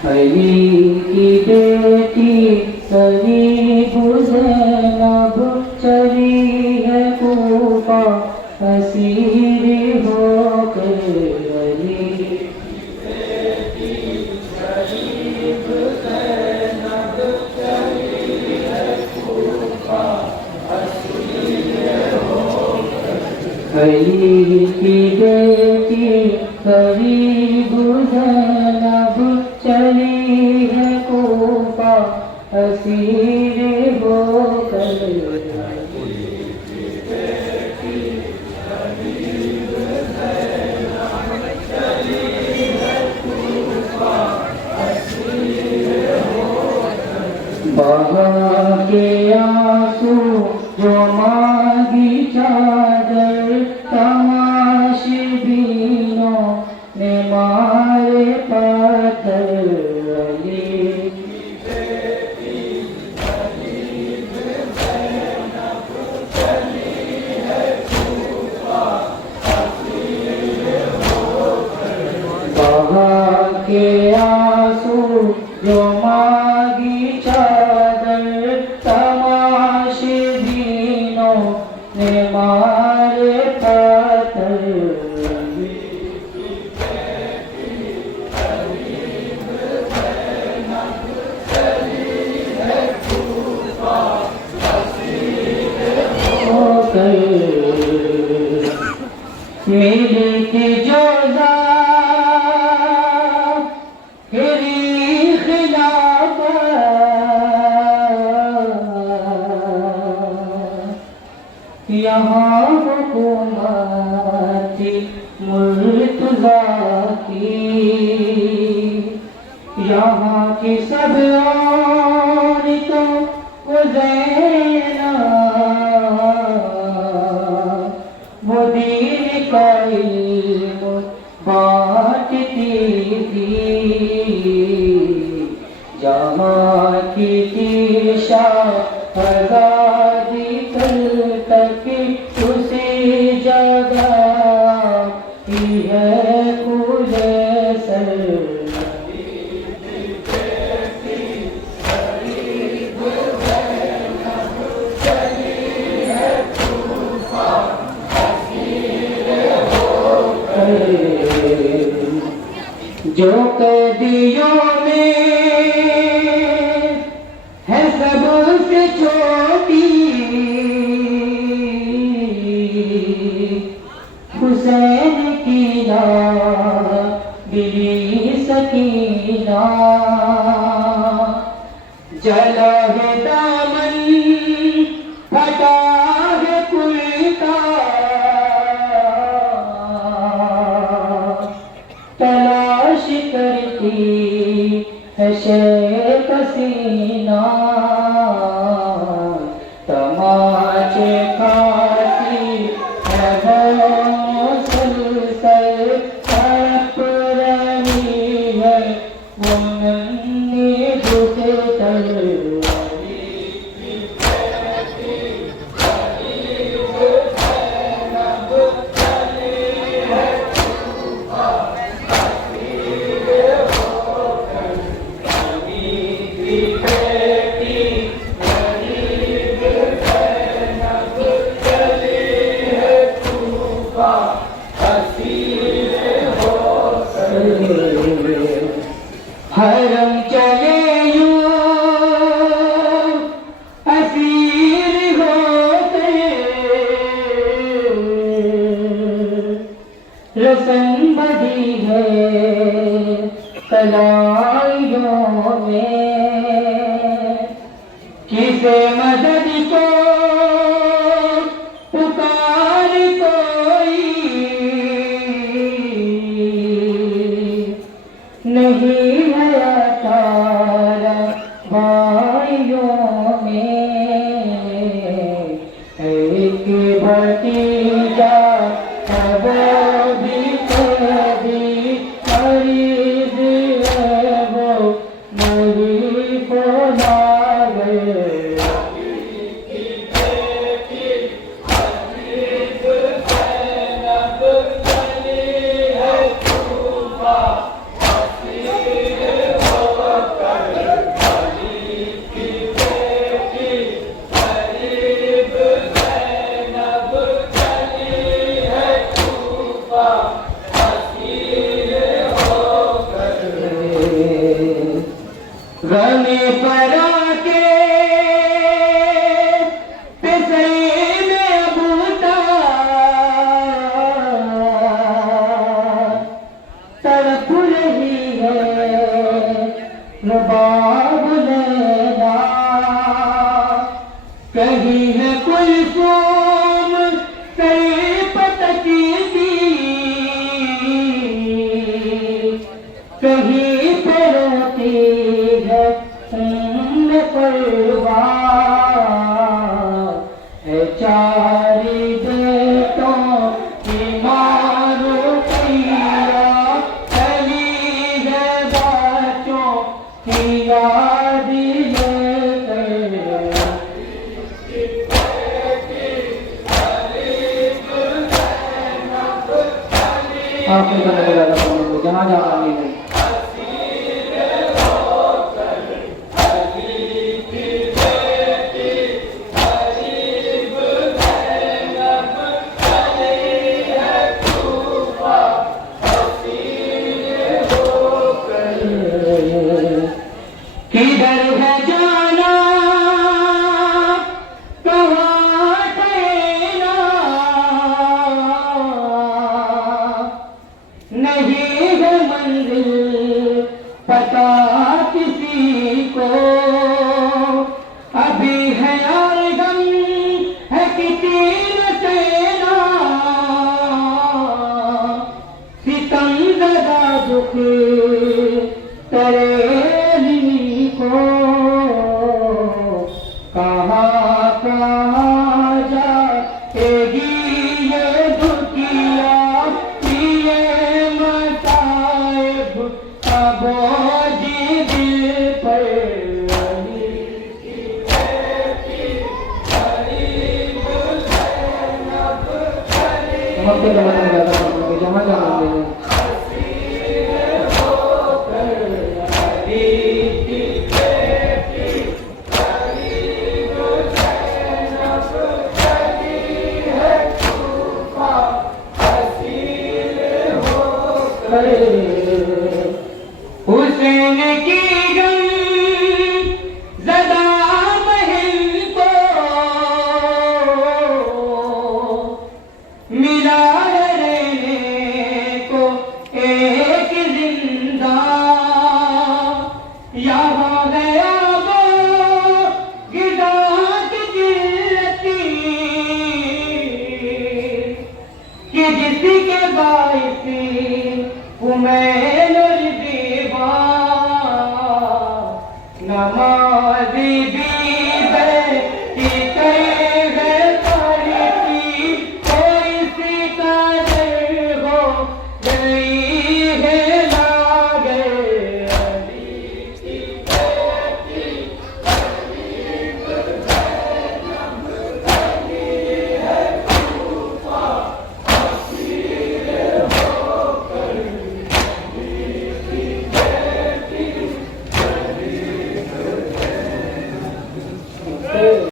अली की बेटी सरीब ज़ैनब चली है कूफा असीर होकर। अली की बेटी सरीब ज़ैनब चली है कूफा असीर होकर। अली की बेटी सरीब ज़ैनब चली है कूफा असीर होकर। बहा के आंसू जो मांगी चादर तमाशबीनों ने मारे पत्थर। अली की बेटी सरीब ज़ैनब चली है कूफा असीर होकर। बहा के आंसू जो मांगी चादर तमाशबीनों ने मारे पत्थर। मिली की जोजा हिरी खिलाफत यहाँ हुकूमत मुर्तज़ा की। यहाँ की सब औरतों को ज़ैनब वो दीन का इल्म बांटती थी। जहाँ की थी आज़ादी कल तक उसी जगह ही है खुले सर। जो कैदियों में है सबसे छोटी हुसैन की लाडली सकीना। जला है दामन फटा है कुर्ता तलाश करती है शेख हसीना। तमाचे खाती है वो मुसलसल तड़प रही है वो नन्ही दुख्तर। हरम चले यूं असीर होते रस्म बधी है कलाइयों में। किसे मदद को पुकार कोई नहीं है तारा भाइयों में। एक भतीजा है वो भी कैदी मरीज है वो नहीं बोला गए। रबाब लैला कहीं है कोई सोम कहीं पतकी दी कहीं पे रोती है उम्म परवा है चारी बेटों की मारो पिया चली है बच्चों की याद लेकर आपने गाना बजाना जहाँ जहाँ आने में किधर है जाना कहाँ ठहरना नहीं है मंजिल पता किसी को अभी है और गम है किसी न सेना सितम ज़दा दुख तेरे को कहाँ कहाँ जाएगी ये दुखिया ये मसाइब अबोजी दिल पर जहाँ जहाँ हुसैन की